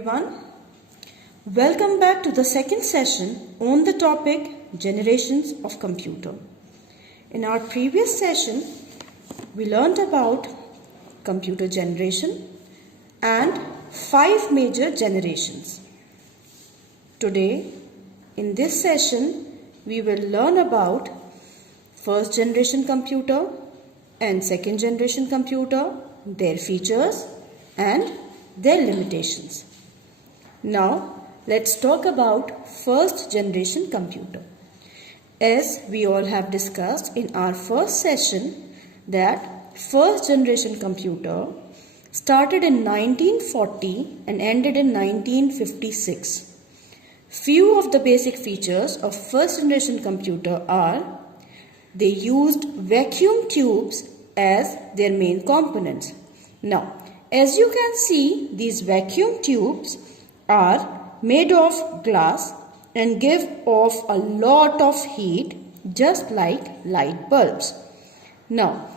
Everyone, welcome back to the second session on the topic Generations of Computer. In our previous session, we learned about computer generation and 5 major generations. Today, in this session, we will learn about first generation computer and second generation computer, their features and their limitations. Now, let's talk about first generation computer. As we all have discussed in our first session that first generation computer started in 1940 and ended in 1956. Few of the basic features of first generation computer are they used vacuum tubes as their main components. Now, as you can see, these vacuum tubes are made of glass and give off a lot of heat just like light bulbs. Now,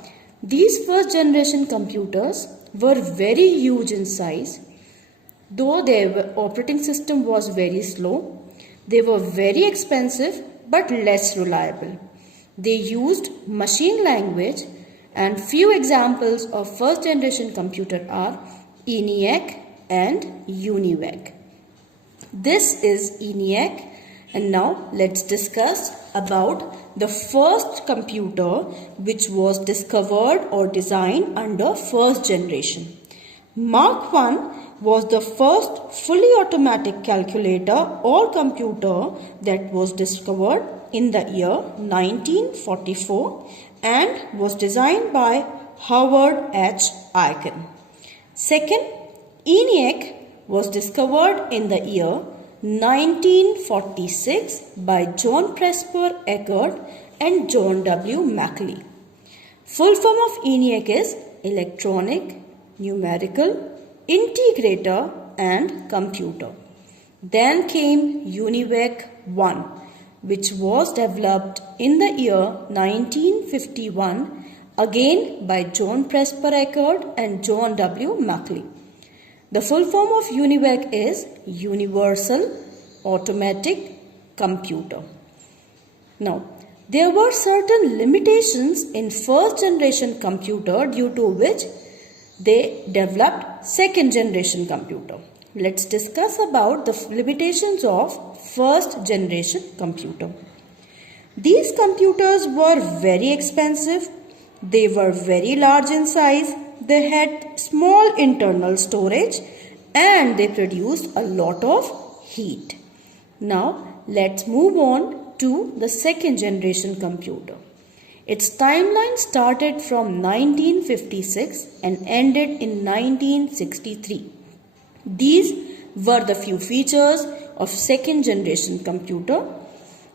these first generation computers were very huge in size. Though their operating system was very slow, they were very expensive but less reliable. They used machine language, and few examples of first generation computer are ENIAC and UNIVAC. This is ENIAC, and now let's discuss about the first computer which was discovered or designed under first generation. Mark I was the first fully automatic calculator or computer that was discovered in the year 1944 and was designed by Howard H. Aiken. Second, ENIAC was discovered in the year 1946 by John Presper Eckert and John W. Mackley. Full form of ENIAC is Electronic, Numerical, Integrator and Computer. Then came UNIVAC I, which was developed in the year 1951 again by John Presper Eckert and John W. Mackley. The full form of UNIVAC is Universal Automatic Computer. Now, there were certain limitations in first generation computer due to which they developed second generation computer. Let's discuss about the limitations of first generation computer. These computers were very expensive. They were very large in size. They had small internal storage and they produced a lot of heat. Now, let's move on to the second generation computer. Its timeline started from 1956 and ended in 1963. These were the few features of second generation computer.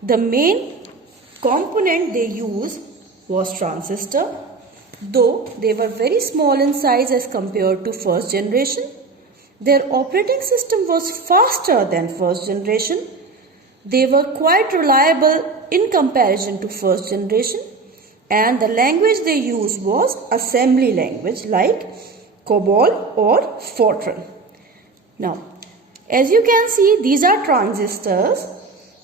The main component they used was transistor. Though they were very small in size as compared to first generation, their operating system was faster than first generation. They were quite reliable in comparison to first generation, and the language they used was assembly language like COBOL or Fortran. Now, as you can see, these are transistors.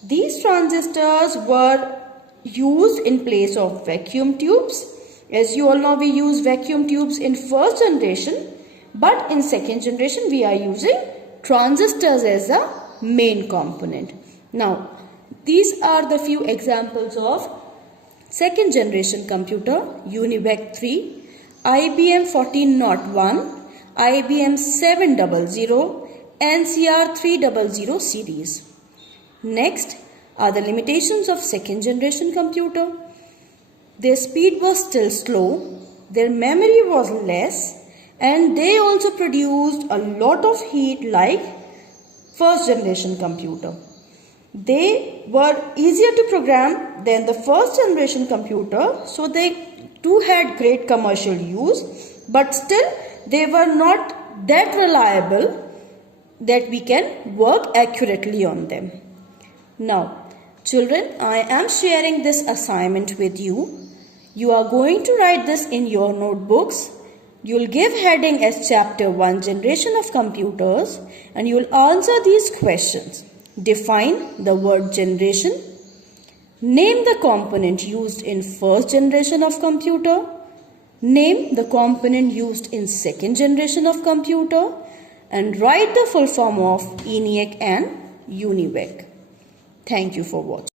These transistors were used in place of vacuum tubes. As you all know, we use vacuum tubes in first generation, but in second generation we are using transistors as a main component. Now, these are the few examples of second generation computer: UNIVAC 3, IBM 1401, IBM 700, NCR 300 series. Next are the limitations of second generation computer. Their speed was still slow, their memory was less, and they also produced a lot of heat like first generation computer. They were easier to program than the first generation computer, so they too had great commercial use, but still they were not that reliable that we can work accurately on them. Now, children, I am sharing this assignment with you. You are going to write this in your notebooks You'll give heading as Chapter 1 Generation of Computers and you'll answer these questions. Define the word generation. Name the component used in first generation of computer. Name the component used in second generation of computer. And write the full form of ENIAC and UNIVAC. Thank you for watching.